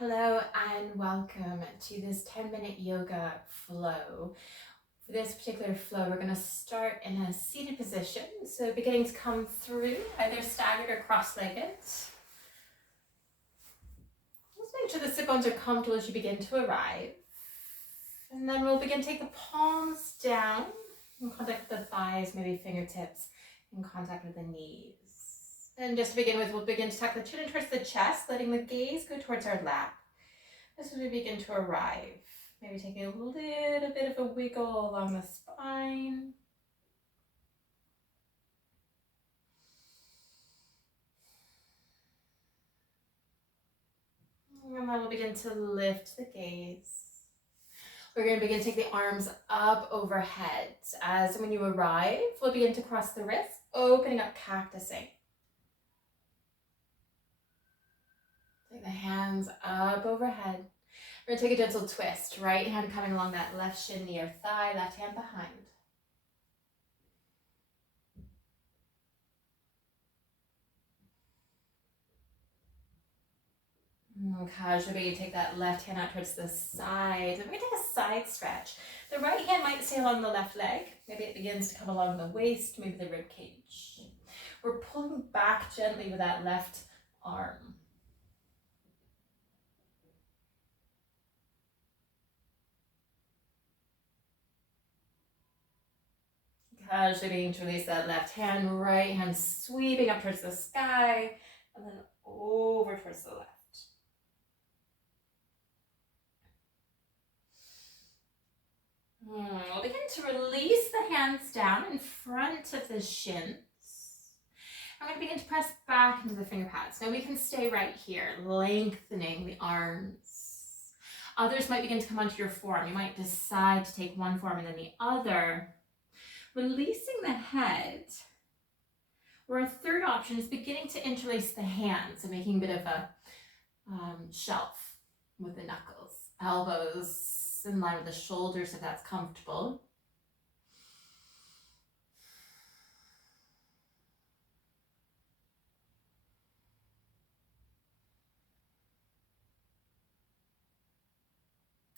Hello and welcome to this 10-minute yoga flow. For this particular flow, we're going to start in a seated position. So beginning to come through either staggered or cross-legged. Just make sure the sit bones are comfortable as you begin to arrive. And then we'll begin to take the palms down in contact with the thighs, maybe fingertips in contact with the knees. And just to begin with, we'll begin to tuck the chin towards the chest, letting the gaze go towards our lap. As we begin to arrive, maybe taking a little bit of a wiggle along the spine. And then we'll begin to lift the gaze. We're going to begin to take the arms up overhead. As when you arrive, we'll begin to cross the wrists, opening up cactusing. Take the hands up overhead. We're going to take a gentle twist. Right hand coming along that left shin near thigh, left hand behind. Casually, you take that left hand out towards the side. And we're going to take a side stretch. The right hand might stay along the left leg. Maybe it begins to come along the waist, maybe the rib cage. We're pulling back gently with that left arm. Casually beginning to release that left hand, right hand sweeping up towards the sky, and then over towards the left. We'll begin to release the hands down in front of the shins. I'm going to begin to press back into the finger pads. Now we can stay right here, lengthening the arms. Others might begin to come onto your forearm. You might decide to take one forearm and then the other. Releasing the head. Or a third option is beginning to interlace the hands and making a bit of a shelf with the knuckles. Elbows in line with the shoulders if that's comfortable.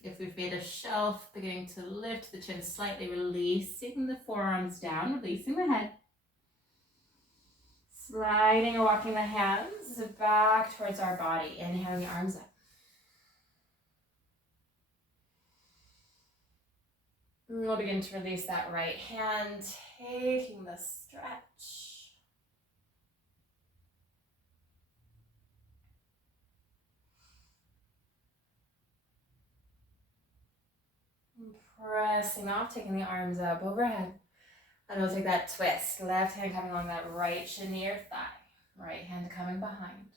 If we've made a shelf, beginning to lift the chin slightly, releasing the forearms down, releasing the head. Sliding or walking the hands back towards our body, inhaling the arms up. And we'll begin to release that right hand, taking the stretch. And pressing off, taking the arms up overhead. And we'll take that twist. Left hand coming along that right shin near thigh. Right hand coming behind.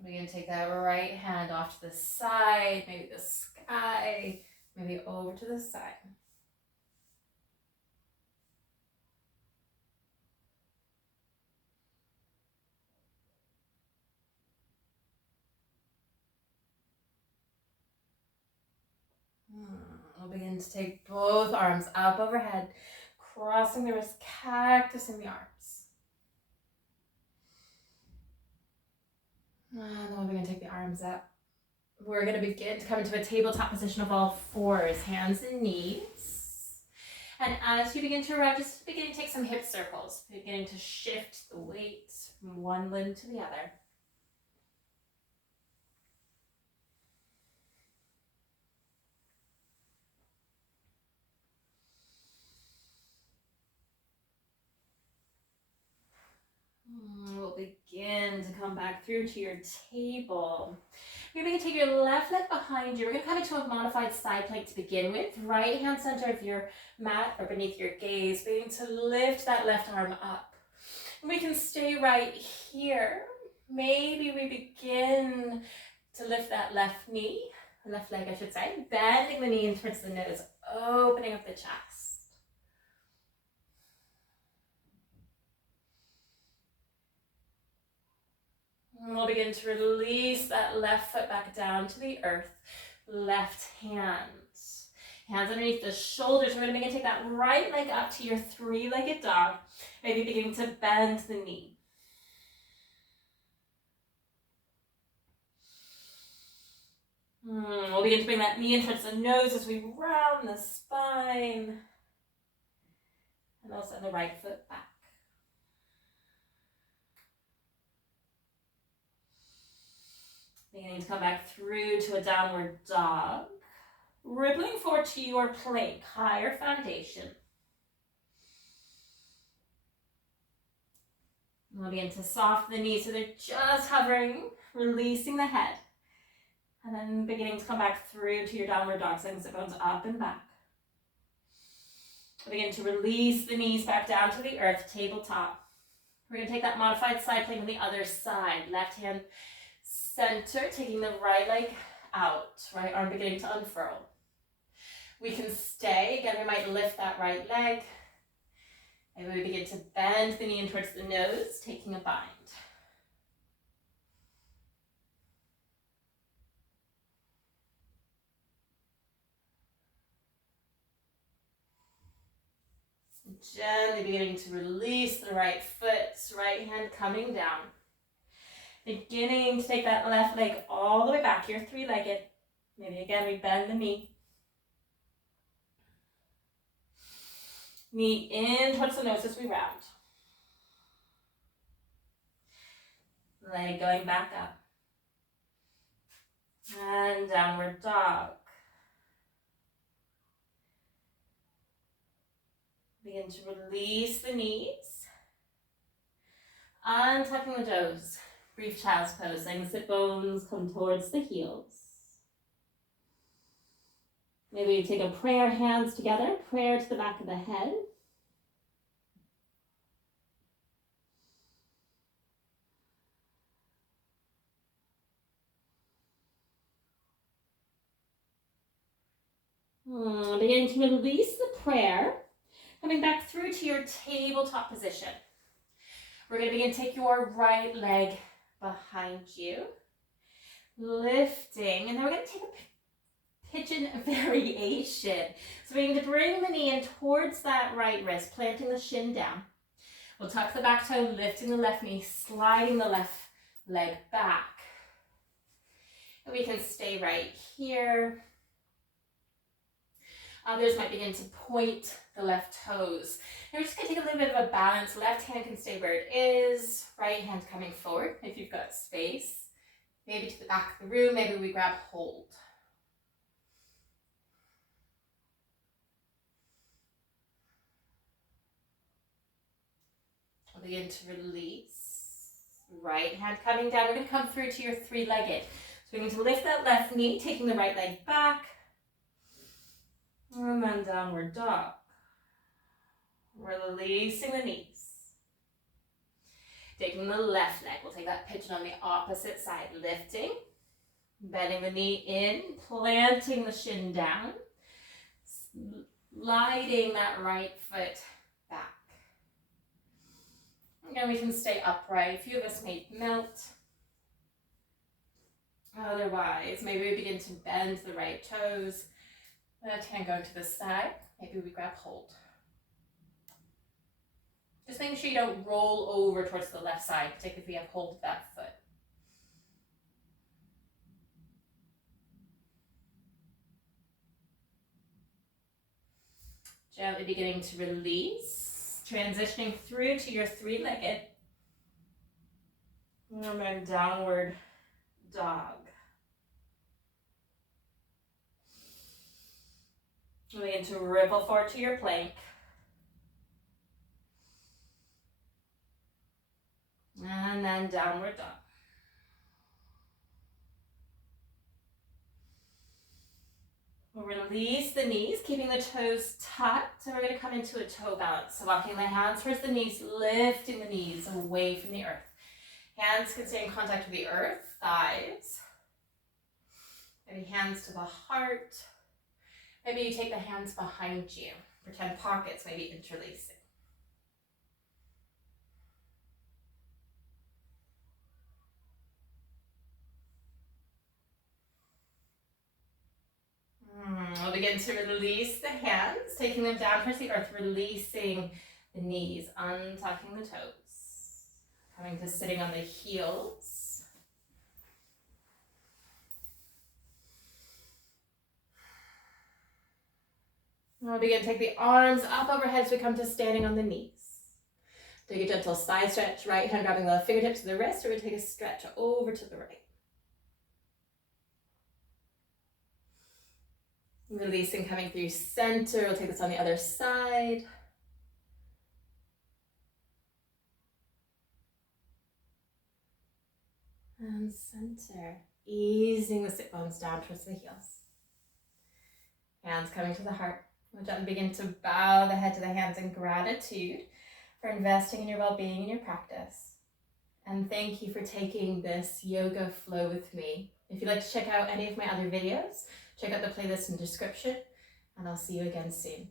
We're going to take that right hand off to the side, maybe the sky, maybe over to the side. We'll begin to take both arms up overhead, crossing the wrists, cactusing the arms. And then we're going to take the arms up. We're going to begin to come into a tabletop position of all fours, hands and knees. And as you begin to arrive, just beginning to take some hip circles, beginning to shift the weight from one limb to the other. We'll begin to come back through to your table. You're going to take your left leg behind you. We're going to come into a modified side plank to begin with. Right hand center of your mat or beneath your gaze. Beginning to lift that left arm up. And we can stay right here. Maybe we begin to lift that left knee, left leg I should say, bending the knee in towards the nose, opening up the chest. And we'll begin to release that left foot back down to the earth. left hand. Hands underneath the shoulders. We're going to begin to take that right leg up to your three-legged dog. Maybe beginning to bend the knee. We'll begin to bring that knee in towards the nose as we round the spine. And also send the right foot back. Beginning to come back through to a downward dog. Rippling forward to your plank, higher foundation. We'll begin to soften the knees so they're just hovering, releasing the head. And then beginning to come back through to your downward dog, sending the bones up and back. Begin to release the knees back down to the earth, tabletop. We're going to take that modified side plank on the other side. Left hand center, taking the right leg out. Right arm beginning to unfurl. We can stay. Again, we might lift that right leg. And we begin to bend the knee in towards the nose, taking a bind. Gently beginning to release the right foot, right hand coming down. Beginning to take that left leg all the way back. You're three-legged. Maybe again we bend the knee. Knee in towards the nose as we round. Leg going back up. And downward dog. Begin to release the knees. Untucking the toes. Brief child's pose. Letting the sit bones come towards the heels. Maybe you take a prayer, hands together. Prayer to the back of the head. Beginning to release the prayer. Coming back through to your tabletop position. We're going to begin to take your right leg behind you. Lifting. And then we're going to take a pigeon variation. So we're going to bring the knee in towards that right wrist, planting the shin down. We'll tuck the back toe, lifting the left knee, sliding the left leg back. And we can stay right here. Others might begin to point the left toes. And we're just going to take a little bit of a balance. Left hand can stay where it is. Right hand coming forward if you've got space. Maybe to the back of the room. Maybe we grab hold. We'll begin to release. Right hand coming down. We're going to come through to your three-legged. So we're going to lift that left knee, taking the right leg back. And then downward dog. Releasing the knees. Taking the left leg. We'll take that pigeon on the opposite side. Lifting. Bending the knee in. Planting the shin down. Sliding that right foot back. Again, we can stay upright. A few of us may melt. Otherwise, maybe we begin to bend the right toes. Left hand going to the side. Maybe we grab hold. Just making sure you don't roll over towards the left side, particularly if we have hold of that foot. Gently beginning to release. Transitioning through to your three-legged. And then downward dog. Begin to ripple forward to your plank. And then downward dog. We'll release the knees, keeping the toes tucked. And we're going to come into a toe balance. So walking the hands towards the knees, lifting the knees away from the earth. Hands can stay in contact with the earth, thighs. Maybe hands to the heart. Maybe you take the hands behind you. Pretend pockets, maybe interlacing. begin to release the hands, taking them down towards the earth, releasing the knees, untucking the toes, coming to sitting on the heels. And we'll begin to take the arms up overhead as we come to standing on the knees. Take a gentle side stretch, right hand grabbing the fingertips of the wrist, or we take a stretch over to the right. Releasing, coming through center. We'll take this on the other side. And center. Easing the sit bones down towards the heels. Hands coming to the heart. We'll gently begin to bow the head to the hands in gratitude for investing in your well-being in your practice. And thank you for taking this yoga flow with me. If you'd like to check out any of my other videos, check out the playlist in the description, and I'll see you again soon.